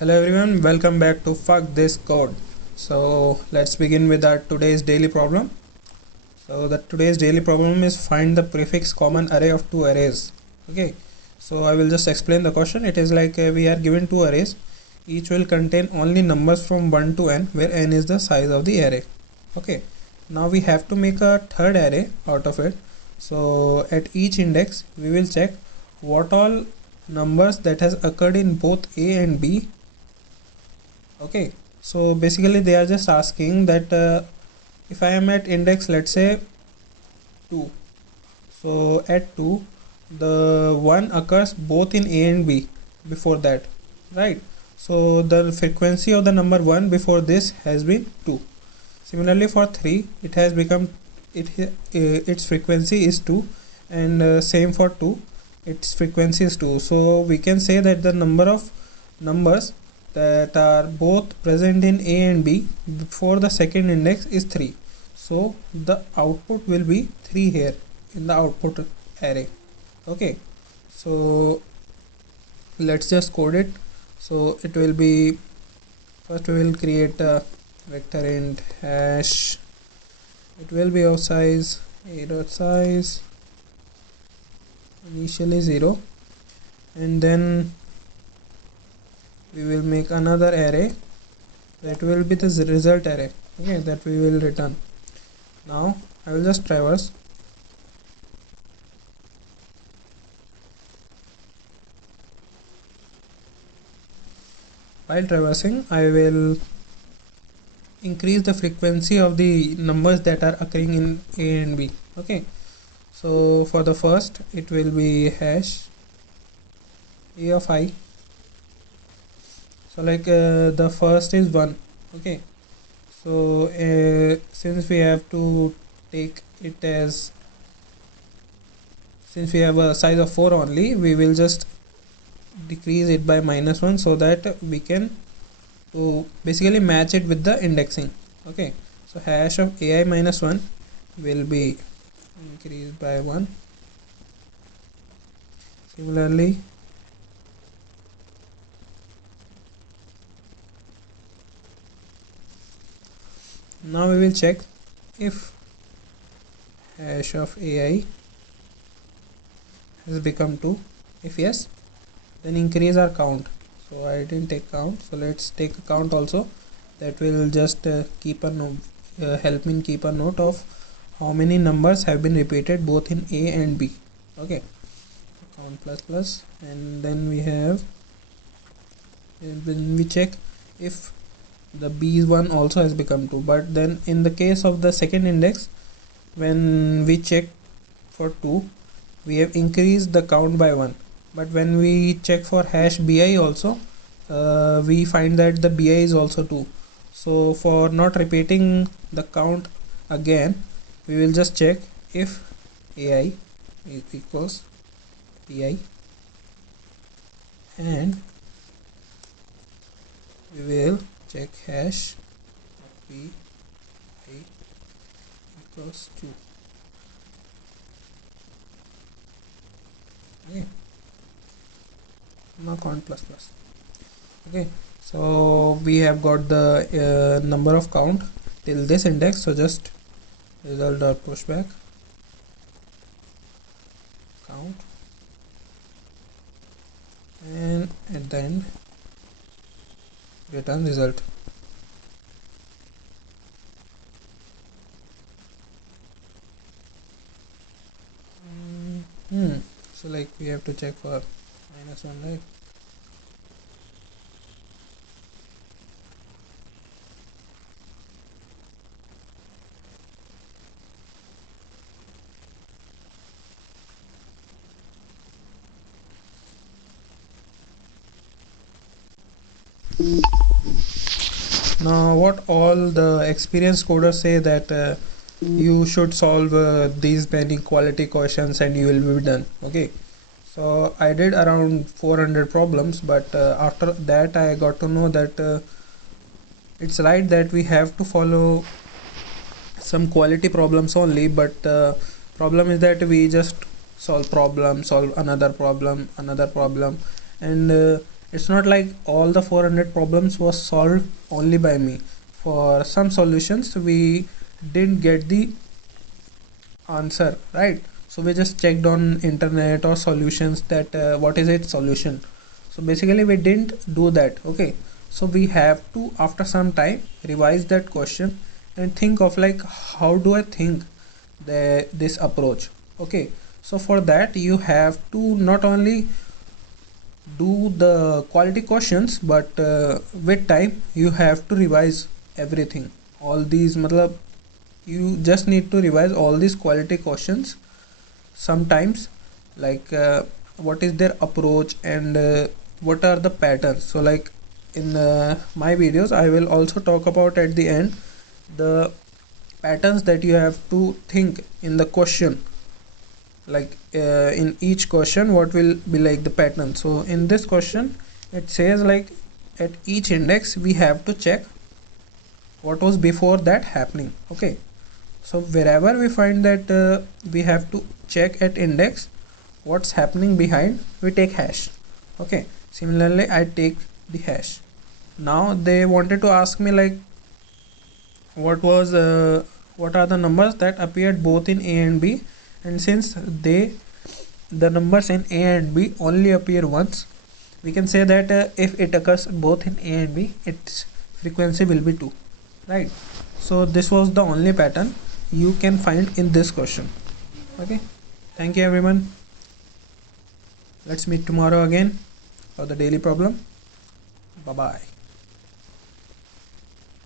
Hello everyone, welcome back to Fuck This Code. So let's begin with our today's daily problem. So the today's daily problem is find the prefix common array of two arrays. Okay, so I will just explain the question. It is like we are given two arrays. Each will contain only numbers from 1 to n, where n is the size of the array. Okay, now we have to make a third array out of it. So at each index we will check what all numbers that has occurred in both a and b. Okay, so basically they are just asking that if I am at index, let's say 2, so at 2 the 1 occurs both in a and b before that, right? So the frequency of the number 1 before this has been 2. Similarly for 3 it has become its frequency is 2, and same for 2, its frequency is 2. So we can say that the number of numbers that are both present in a and b before the second index is 3. So the output will be 3 here in the output array. Okay, so let's just code it. So it will be, first we will create a vector int hash. It will be of size a dot size initially 0, and then we will make another array that will be the result array, okay, that we will return. Now I will just traverse. While traversing I will increase the frequency of the numbers that are occurring in a and b. Okay, so for the first it will be hash a of I. So like the first is 1. Okay, so since we have to take it as, since we have a size of 4 only, we will just decrease it by -1 so that we can basically match it with the indexing. Okay, so hash of ai minus 1 will be increased by 1. Similarly now we will check if hash of ai has become 2. If yes, then increase our count. So I didn't take count, so let's take a count also. That will just keep a note, help me keep a note of how many numbers have been repeated both in a and b. Okay, count plus plus, and then we have, when we check if the b one also has become 2. But then in the case of the second index, when we check for 2, we have increased the count by 1. But when we check for hash bi also, we find that the bi is also 2. So for not repeating the count again, we will just check if ai is equals bi, and we will check hash of bi equals 2. Okay, now count plus plus. Okay, so we have got the number of count till this index. So just result dot pushback count, and at the end return result. So like we have to check for -1, right? Now what all the experienced coders say that you should solve these many quality questions and you will be done. Okay, so I did around 400 problems, but after that I got to know that it's right that we have to follow some quality problems only, but problem is that we just solve another problem, and It's not like all the 400 problems was solved only by me. For some solutions we didn't get the answer, right? So we just checked on internet or solutions that what is its solution. So basically we didn't do that. Okay, so we have to after some time revise that question and think of like how do I think this approach. Okay, so for that you have to not only do the quality questions but with time you have to revise everything. All these matlab, you just need to revise all these quality questions sometimes, like what is their approach and what are the patterns. So like in my videos I will also talk about at the end the patterns that you have to think in the question, like in each question what will be like the pattern. So in this question it says like at each index we have to check what was before that happening. Okay, so wherever we find that we have to check at index what's happening behind, we take hash. Okay, similarly I take the hash. Now they wanted to ask me like what are the numbers that appeared both in a and b, and since the numbers in a and b only appear once, we can say that if it occurs both in a and b, its frequency will be 2, right? So this was the only pattern you can find in this question. Okay, thank you everyone. Let's meet tomorrow again for the daily problem. Bye bye.